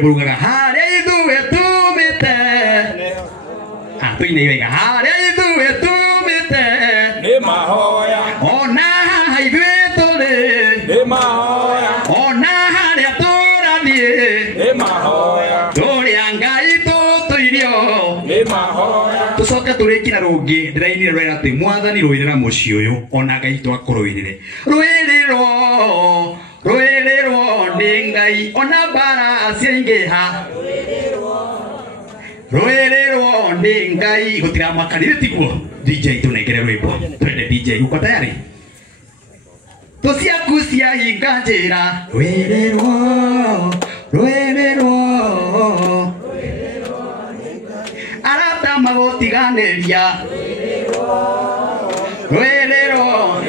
Burugaga hare idu etumite atu ineiga hare idu etumite ne mahoya ona haibetole ne mahoya ona hare aturanie ne mahoya dore angai tutuirio ne mahoya tucoka turikira rungi ndirainire rwera ati mwathani rwirira muci uyu ona ngai twakurwirire rwiriro Ngai ona bara ciaingiha rwiriro ni Ngai gutira makanire tiguo DJ tunengere rwimbo twende DJ uko tayari tuciaku ciahinga njira rwiriro arata magotiganiria rwiriro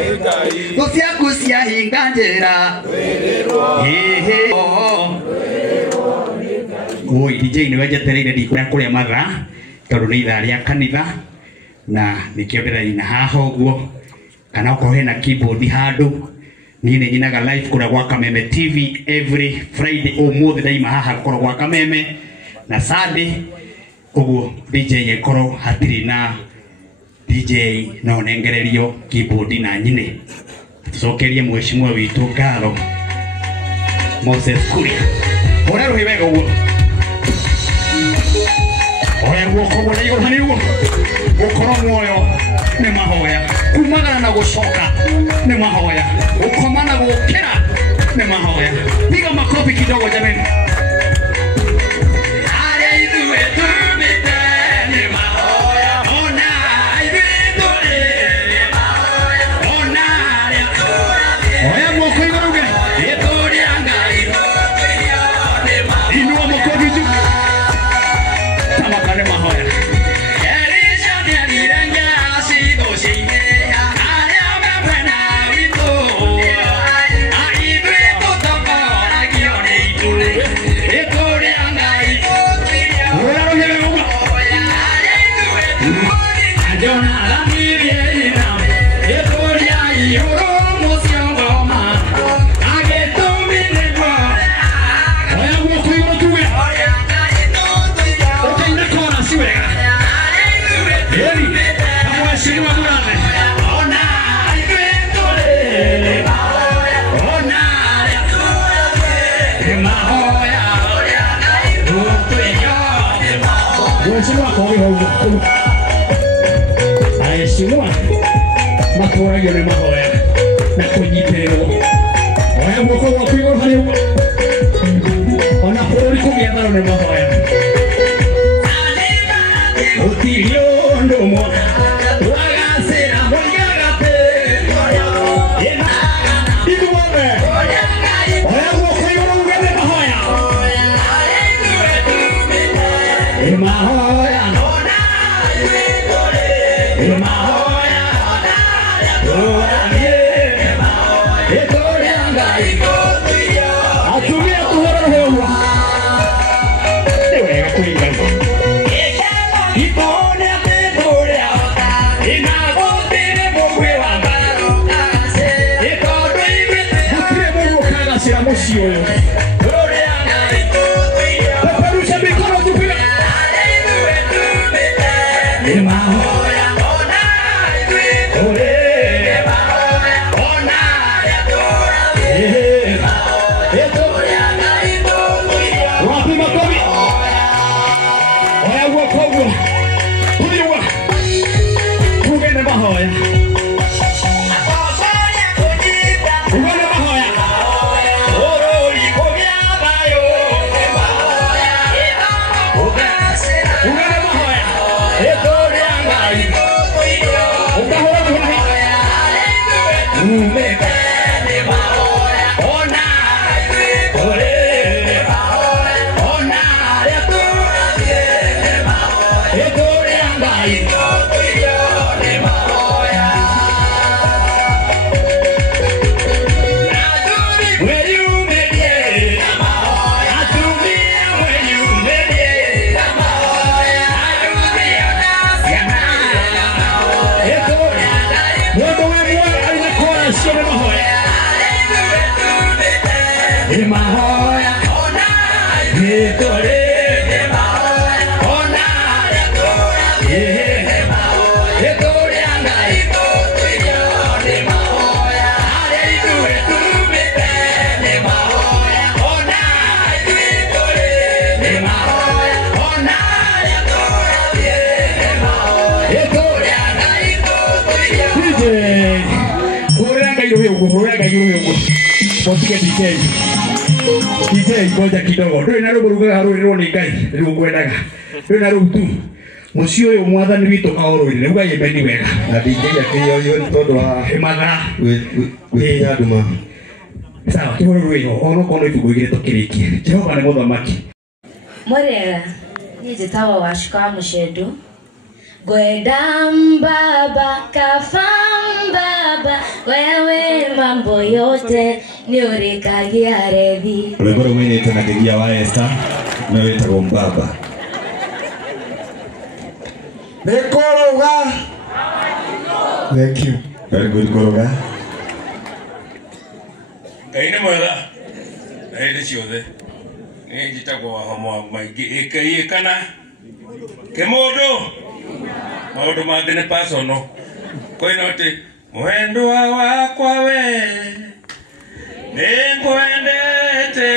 tuciaku ciahinga njira Oi DJ ni wejetereire ndikuria kuria matha tondu ni ithaa ria kanitha na nikionderera na haha uguo kana uko hena keyboard handu ni nyinaga live kuria gwa Kameme TV every Friday umuthi daima haha kuria gwa Kameme na Sunday uguo DJ yekoro hatiri na DJ no nengererio keyboard na nyine tucokerie mheshimiwa witu Ngaro Moses Kuria ora ruhi wega uguo oya guoko gwa iguru hani uguo gukoro muoyo ni mahoya kumagana na gucoka ni mahoya ukoma na gukira ni mahoya piga makofi kidogo jamani ale idu etumite ni mahoya ona ibidule ni mahoya ona oya guoko iguru ge inua makofi juu tamakane mahoya elisha ndirenge asigo shinge ale mabena wito aibe totokora gione itule etore angai ora rohele uga ajona alamirie ina etore ayoro mosiongoma agetumine kwa oya woko yotuwe Ayeshimwa makora yone mahoya na kunyiterero oya moko wa kuyo hari ona hori kumia na mahoya otirio ndomo wagasera mogagate ena iduwe oya moko yone ngene mahoya mahoya Oya Potike DJ ngoja kidogo ndio inaruguruga haruriro ni ngai ndio ngwendaga ndio narugutu mucio uyu mwathani witu aururire uga yebeni wega na DJ akiyo ni todo wa himana we aduma sawa kihorurio ono kono ifugugire tokirikie Jehova ni muthamaki Morera ni jitawa washika mushedu Gwedam baba kafam baba wewe mambo yote ni urikagia revi Ulebora mwenye tunakigia wa Esther na wewe tagombaba Bekoroga Thank you very good koroga Kaine mwela Naide chiothe Ni jitagwa homo maigi kana Kemodo Maundu mangĩ nĩ personal koina ati mwendwa wakwa we nĩngwendete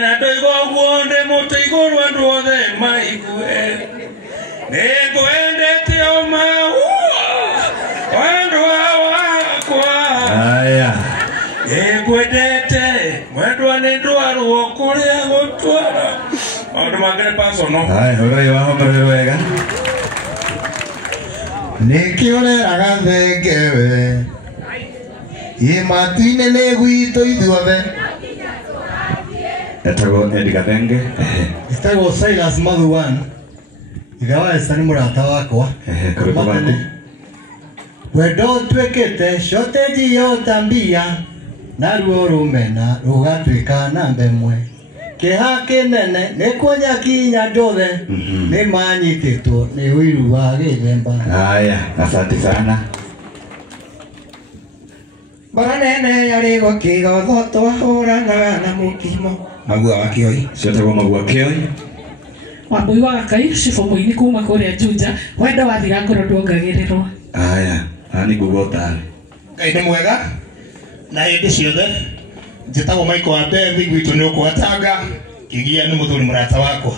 na ndoiga ũguo ndĩ mũtĩ igũrũ andũ othe maigue nĩngwendete o maua mwendwa wakwa aya nĩngwendete mwendwa nĩ ndwarwo kũrĩa gũtwara maũndũ mangĩ nĩ personal aya ũrĩa wahomorerwo wega Nikioreraga thengewe Imatu-inĩ nĩ gwitũ ithuothe Etagwo Edgar Thenge Etagwo Silas Mathuwan Ithe wa Esther nĩ mũrata wakwa karibu wangu Wendo twĩkĩte shortage yota mbia Naruo rũmena rũgatuĩka namba ĩmwe Kĩha kĩnene nĩ kuonya kinya ndothe nĩ manyitĩtwo nĩ ũiru wa gĩthemba Haya, asante sana Baranene yarĩ gũkĩgotho twahũranaga na mũkimo Magua wa Kioi Ciotagwo Magua Kioi Wambui wa Gakai cibũ mũini kuma kũrĩa Juja wenda wathira ngoro ndwongagĩrĩrwo Haya, hani gugotari Ngai nĩ mwega na hĩndĩ ciothe njĩtagwo Michael wa Devi gwitũ nĩ ũkwatanga kĩgia nĩ mũthuri mũrata wakwa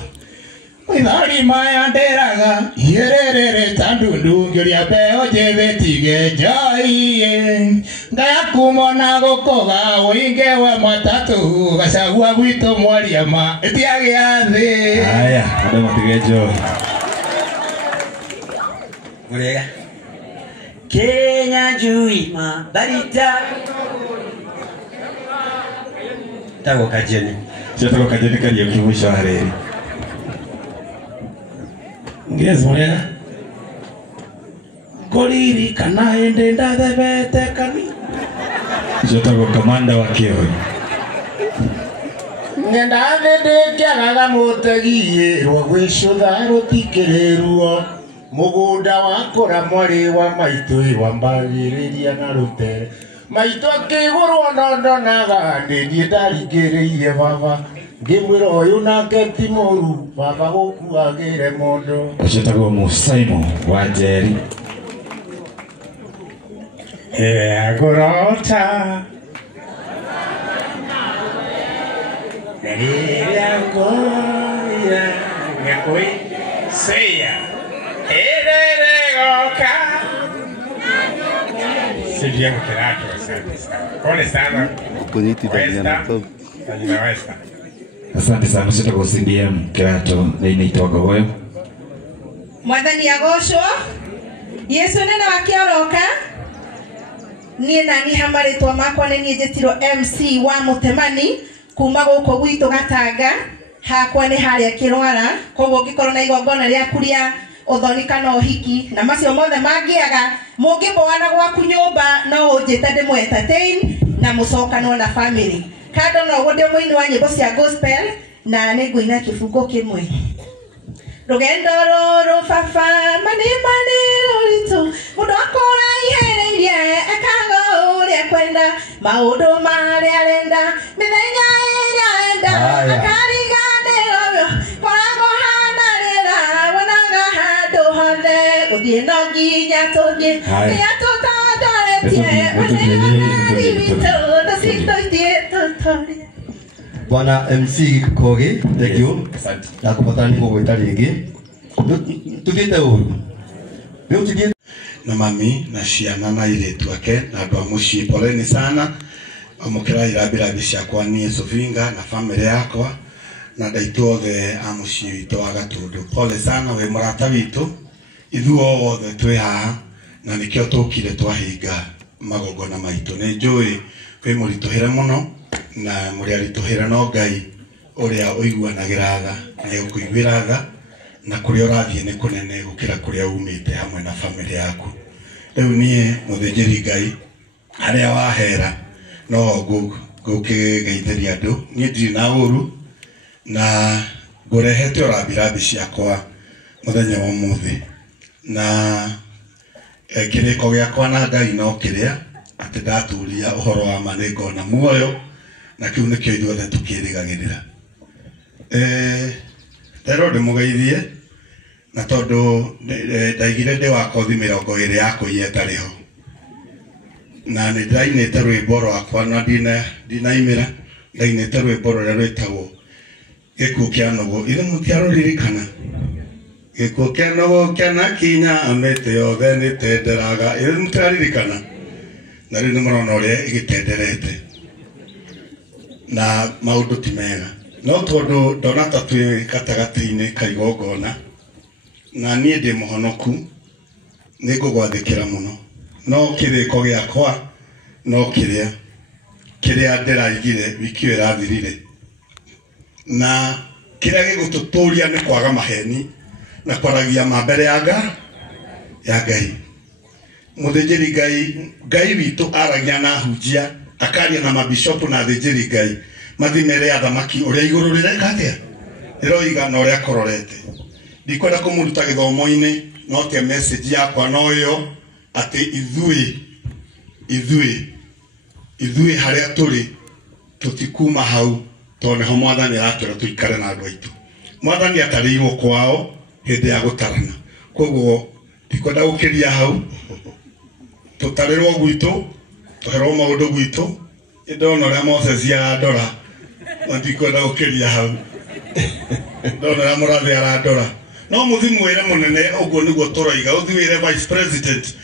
Ithari maya nderaga yererere tandundu ngĩria mbeo njĩthĩ tige njai ngaya kumona gũkũga ũinge wa matatũ gacagua gwitũ mwariama ĩtiagĩa thĩ Haya, andũ matige njohi Murega Kenya Juima Barita Tago Kajeni Ciotagwo Kajeni Kariuki mwisho wa reri Yes, Murega Goriri kana hĩndĩ ndathebete kani Ciotagwo Kamanda wa Kioi Ngenda thĩndĩ kĩagaga mũtegi rwa gwĩcũtha rũtikĩrĩruo Mũgũnda wakũra mwarĩ wa maitũ wambagĩrĩria na rũtere Maitũ akĩgũrwo no ndonaga nĩ niĩ ndaringĩrĩirie baba ngĩmwĩra ũyũ nake ti mũru baba gũkuagĩre mũndũ Ciotagwo Musaimo wa Njeri Ngũrota rĩrĩa ngũya ngĩkwĩcia Goka. Silvia Muterato, asante sana. Pole sana. Asante sana Ciotagwo CDM Kirato thĩinĩ itonga goyo Mwathani agocwo Yesu nene wakioroka niĩ nani hamarĩtwa makwa nĩ niĩ njĩtirwo MC wa Mũtemani kuma gũkũ gwitũ Gatanga hakwa nĩ harĩa Kĩrwara koguo ngĩkorwo na igongona rĩaku rĩa uthoni kana uhiki na macio mothe mangĩaga mũngĩboana gwaku nyũmba no ũnjĩte ndĩmũ entertain na mũcokano na family kando no ũguo ndĩ mũini wa nyĩmbo cia gospel na nĩ ngũina kĩbungo kĩmwe rũgendo rũrũ baba mani rũritũ mũndũ akora ihereirie ekaga ũrĩa kwenda maũndũ marĩa arenda mĩthenya ĩrĩa enda akariganĩrwo guthie no nginya tuthie ria tutondorete unenari witũ tũcitũithie tũtorie. Bwana MC Kogi, thank you. Na kupatana niko gwita ringi. Tuthiite uru. Leo tugiye na mami na ciana na iretu ake na andu a mucii poleni sana amukira irabirabi ciakwa nie Sovinga na family yakwa na ndaitu othe a mucii witu wa Gatundu. Pole sana we murata witu ithuo othe twi haha na nikio tukire twahinga magongona maitu. Ni njui kwi murituhire muno na muri arituhire no Ngai uria uiguanagira tha na ukuiguira tha na kuria urathie ni kunene gukira kuria umite hamwe na family yaku. Riu nie muthĩnjĩri Ngai aria wahera no ngukigeithĩria andu nie ndiri na uru na ngurehete orabirabi ciakwa muthenya wa umuthi na kiriko giakwa na Ngai no kiria ati ndaturia uhoro wa manengo na muoyo na kiu nikio ithuothe tukirigagirira. Tero ndimugeithie na tondu ndaigire ndi wa kothi 20 yako yetariho na ni ndainite rwimbo rwakwa na ndinaimira ndainite rwimbo ruria rwitagwo gikuo kia nogo ithe mutiaroririkana gikuo kia nogo kia nakinya amete yothe nitenderaga ithe mutiaroririkana na riu nimurona uria igitenderete na maundu ti mega no tondu ndona ta twi gatagati-ini ka igongona na nie ndi muhonoku ningugwathikira muno no kiriko giakwa no kiria ndiraigire wiki irathirire na kiria gigututuria ni kwaga maheni na kwaragia mambere ya Ngai. Muthĩnjĩri Ngai witu aragia na hunjia akaria na mabishopu na thĩnjĩri Ngai mathimere athamaki uria iguru rireka atia riroiga na uria kororete. Ndikwenda kumuruta githomo-ini no te message yakwa no yo ati ithui haria turi tutikuma hau tone ho mwathani aratwira tuikare na andu aitu. Mwathani atarirwo kwao hindi ya gutarana koguo ndikwenda gukiria hau tutarirwo gwitu tuherwo maundu gwitu indona uria Moses arandora ndikwenda gukiria hau ndona uria murathi arandora no muthimu wire munene uguo niguo turoiga uthiwire vice president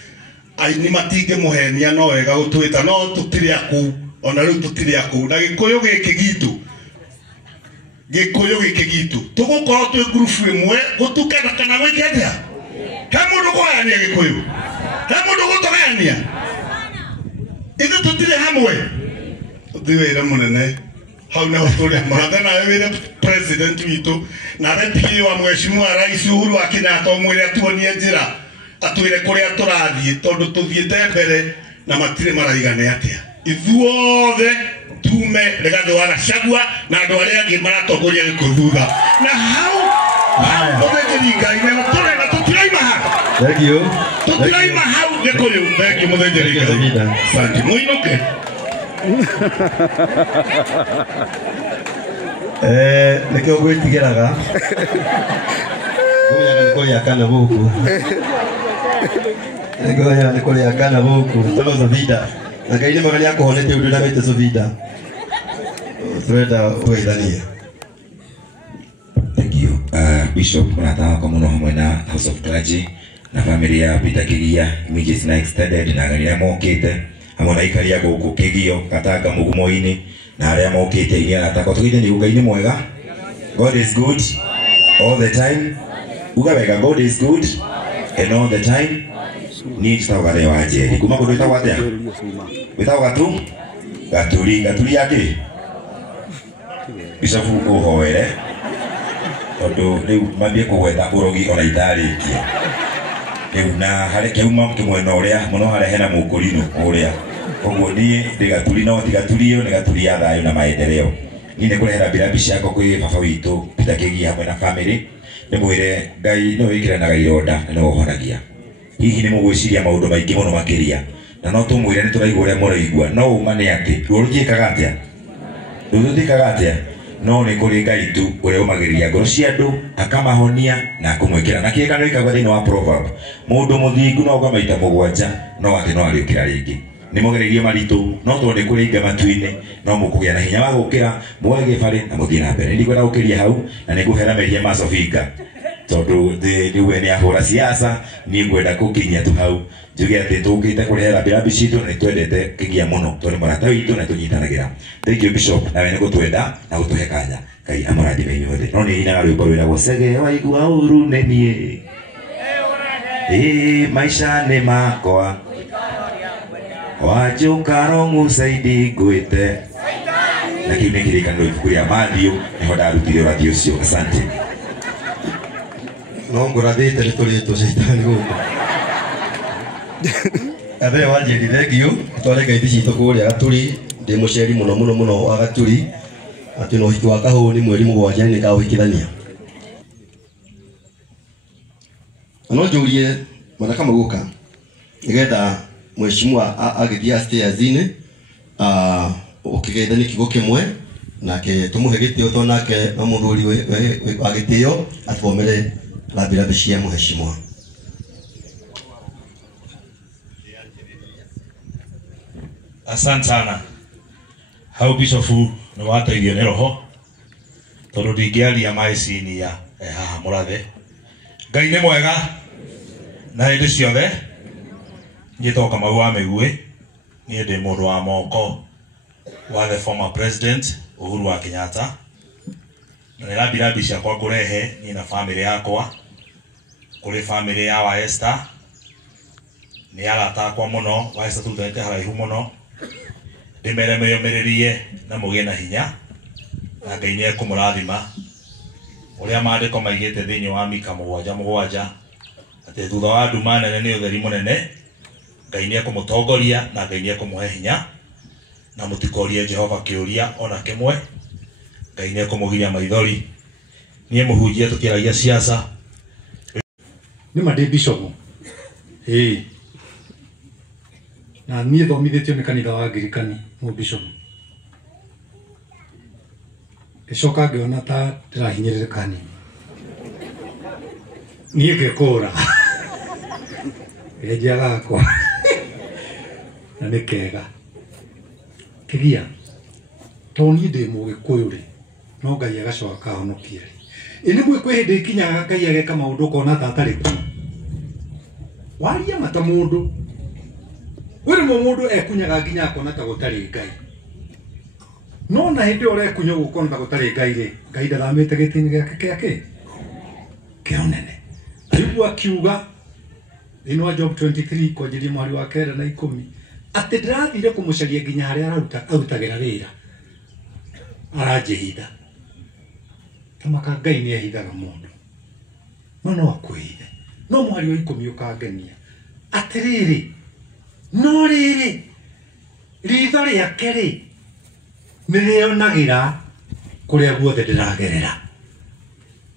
aini matinge muhenia no wega gutwita no tutiri aku ona riu tutiri aku na gikuyu giki gitu tugukorwo twi group imwe gutukana kana gwiketia he mundu kugania gikuyu he mundu gutugania ithu tutiri hamwe uthiwire munene hau na uturia mwathana wire president witu na retirio wa mheshimiwa rais Uhuru wa Kenyatta omwire atuonie njira atwire kuria turathie tondu tuthiete mbere na matire maraigane atia ithuothe tume Rigathi wa Gachagua na andu aria angi maratongoria gikuthutha na hau muthĩnjĩri Ngai na turega tutiraima hau. Thank you. Tutiraima hau gikuyu. Thank you muthĩnjĩri Ngai. Asante muinuke. Nikio gwitigiraga ngoya kana buku ngoya nikuria kana buku tono Sovinga na Ngai ni magani akuhonete undu na mete Sovinga twenda weithania. Thank you Bishop mnataka kwa muno hamwe na House of Clergy na family ya Peter Kigia immediate na extended na aria mokite hamwe na ikaria guku Kigio Gatanga Mugumo-ini na aria mokite ini anataka tuite ni Ngai ni mwega. God is good all the time. Ugawega God is good and all the time. Ni tawale wa Njeri kuma kundu ita watia witao gaturi yake Bishop uhoere tondu riu mambie kugweta urogi ona itarikia riu na hare kiuma kimwena uria muno hare hena mukurino uria koguo ni ndigaturi no tigaturio ni gaturi ya thayo na maendeleo ni ne kurehera birabi ciako kwi baba witu Peter Kigia hamwe na family ni mwire Ngai no wikiranaga ironda no uhonagia hihi ni mugwiciria maundu maingi muno makiria na no tumwire ni turaigua uria muraigua no umane ati rurugikaga atia no nĩ kũrĩ Ngai tu ũrĩa ũmagĩrĩria ngoro cia andũ akamahonia na kũmwĩkĩra na kĩĩgano gĩkagwo thĩinĩ wa proverb mũndũ mũthingu no gwa maita mũgwanja no atĩ no arĩũkĩra rĩngĩ nĩ mũgererie maritũ no tondũ nĩ kũrĩ nga matu-inĩ no mũkũgĩa na hinya wa gũkĩra mũgage barĩ na mũthiĩ na mbere ndikwenda gũkĩria hau na nĩ ngũhera mehia ma Sofinka tondũ rĩu we nĩ ahũra siasa niĩ ngwenda gũkinyia tu hau njuge atĩ tũkĩte kũrehera Rambirambi citũ na nĩtwendete Kĩgia mũno tondũ mũrata witũ na tũnyitanagĩra. Thank you Bishop nawe nĩ gũtwenda na gũtũhe kanya Ngai amũrathime inyuothe. No nĩ inaga rwĩmbo rwĩragwo Sege waigua ũru nĩ niĩ maisha nĩ makwa wanjũka rongu saidi ngwĩte na kĩu nĩ kĩrĩkanĩro ibuku rĩa Matthew nĩho ndarutire ũrathi ũcio. Asante. No ngũrathĩte nĩ tũrĩtwo caitani gũkũ athe wanjĩri thengio tware ngeithi citũ kũrĩa Gaturi ndĩ mũceri mũno mũno mũno wa Gaturi atĩ no ũhiki wa kahũni mweri mũgwanja nĩ kaũhikithania no njũrie mwana kama gũka nĩgetha mheshimiwa agĩthiĩ stairs-inĩ ũkĩgeithania kiugo kĩmwe nake tũmũhe gĩtĩo tondũ nake no mũthuri wa gĩtĩo athomere Rambirambi cia mheshimiwa. Asante sana. Hau Bishofu nĩ wateithio nĩ roho tondũ ndingĩaria maĩcini ya haha mũrathe. Ngai nĩ mwega na hĩndĩ ciothe njĩtwo Kamau wa Mĩguĩ niĩ ndĩ mũndũ wa moko wa the former president Uhuru wa Kenyatta na nĩ Rambirambi ciakwa ngũrehe niĩ na family yakwa kũrĩ family ya wa Esther nĩ arata akwa mũno wa Esther tũrutĩte haraihu mũno ndĩmere meyũmĩrĩrie na mũgĩe na hinya na Ngai nĩ ekũmũrathima ũrĩa maandĩko maigĩte thĩinĩ wa Mika 7:7 atĩ thutha wa nduma nene nĩ ũtheri mũnene Ngai nĩ ekũmũtongoria na Ngai nĩ ekũmũhe hinya na mũtikorie Jehova kĩũria ona kĩmwe Ngai nĩ ekũmũgiria maithori niĩ mũhunjia tũkĩaragia siasa nĩ ma ndĩ Bishop na niĩ thomithĩtio nĩ kanitha wa Anglikani mũ Bishop gĩcoka ngĩona ta ndĩrahinyĩrĩrĩka hanini niĩ ngĩkũra enjia gakwa na nĩ kega Kĩgia tondũ niĩ ndĩ Mũgĩkũyũ rĩ no Ngai agacoka akahonokia rĩ nĩ kwĩ hĩndĩ ikinyaga Ngai ageka maũndũ ũkona ta atarĩ kuo waria mata mũndũ wĩrĩ mũndũ ekunyaga nginya akona ta gũtarĩ Ngai no na hĩndĩ ũrekunya gũkona ta gũtarĩ Ngai rĩ Ngai ndaramĩte gĩtĩ-inĩ gĩake kĩa ũnene Ayubu akiuga thĩinĩ wa Job 23 kwanjĩria mweri wa 9 na 10 atĩ ndĩrathire kũmũcaria nginya harĩa arutagĩra wĩra aranjĩhitha kamaka Ngai nĩ ehithaga mũndũ no akwĩhithe no mwari wa 10 ũkangenia atĩrĩrĩ no rĩrĩ ritho rĩake rĩ nĩrĩonagĩra kũrĩa guothe ndĩragerera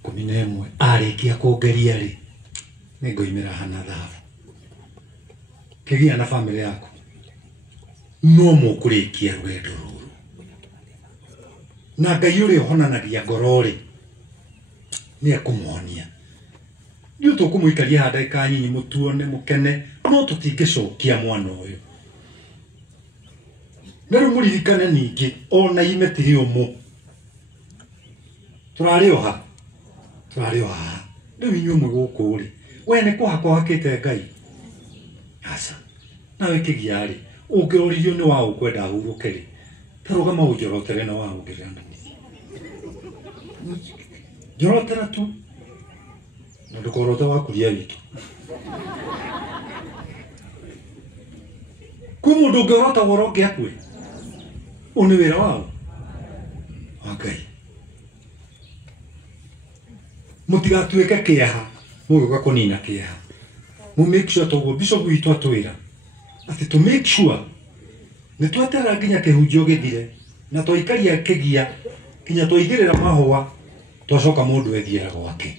11 arĩkia kũngeria rĩ nĩngũimĩra hana thabu Kĩgia na family yaku no mũkũrĩkia rwendo rũrũ na Ngai ũrĩa ũhonanagia ngoro rĩ nĩ ekũmũhonia nĩ tũkũmũikaria haha ndagĩka nyinyi mũtuone mũkene no tũtingĩcokia mwana ũyũ na rĩu mũririkane ningĩ ona ime tĩrĩ ũmũ tũrarĩ oha rĩu inyuĩ mwĩ gũkũ rĩ we nĩ kũhakwo hakĩte Ngai aca nawe Kĩgia rĩ ũngĩroririo nĩ wa ũkwenda ahurũke rĩ ta rũgama ũnjorotere na wa ũngĩrĩa njorotera tu na ndũkorwo ta wakuria witũ kwĩ mũndũ ũngĩorota woro ũngĩ akue ũnĩ wĩra wao wa Ngai mũtigatuĩke kĩeha mũgĩũka kũnina kĩeha mũ make sure toguo Bishop witũ atwĩra atĩ to make sure nĩ twatera nginya kĩhunjio gĩthire na twaikaria Kĩgia nginya twaigĩrĩra mahũa twacoka mũndũ ethiĩra gwake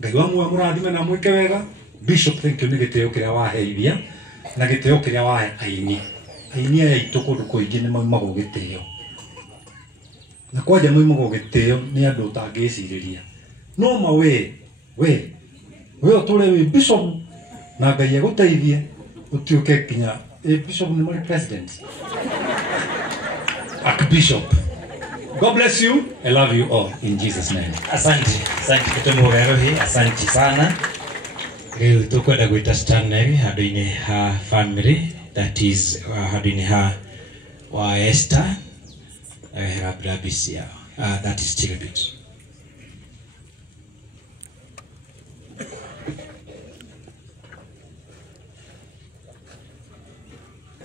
Ngai wa mũrathime na mwĩke wega Bishop thank you nĩ gĩtĩo kĩrĩa waheithia na gĩtĩo kĩrĩa wahe aini aya aitũ kũndũ kũingĩ nĩ maumagwo gĩtĩo na kwaja muimo gitio ni andu tangiciriria no ma we utore wi bishop na Ngai aguteithie utiuke kinya bishop ni my president Archbishop. God bless you. I love you all in Jesus name. Asante kutomo garohi, asante sana. Leo tukwenda gwita Stanley handu-ini ha family, that is handu-ini ha wa Esther Brabisia, that is still a bit.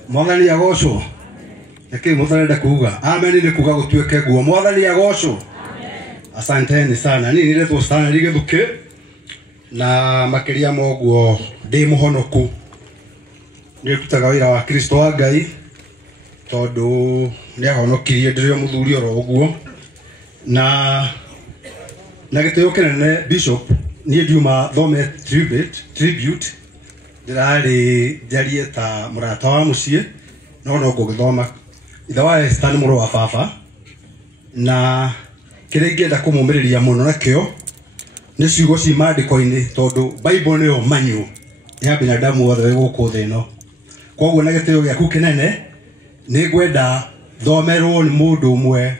Mwathani agocwo. Eke mutarenda kuga amen ni kuga gutuike guo mwathani agocwo. Asanteni sana ni niretwo Stanley Githuki na makiria moguo ndi muhonoku ni tutaga wira wa Kristo wa Ngai tondu ni ahonokirie ndirio muthuri oro uguo na gitio kinene bishop ni ndiuma thome tribute ndirari jarie ta murata wa mucie no ngugithoma itha wa Esther muro wa baba na kirengenda kumumiriria muno nakio ni ciugo ci maandiko-ini tondu Bible ni yo manyu ya binadamu wothe guku thi no koguo na gitio giaku kinene ni ngwenda thomerwo ni mundu umwe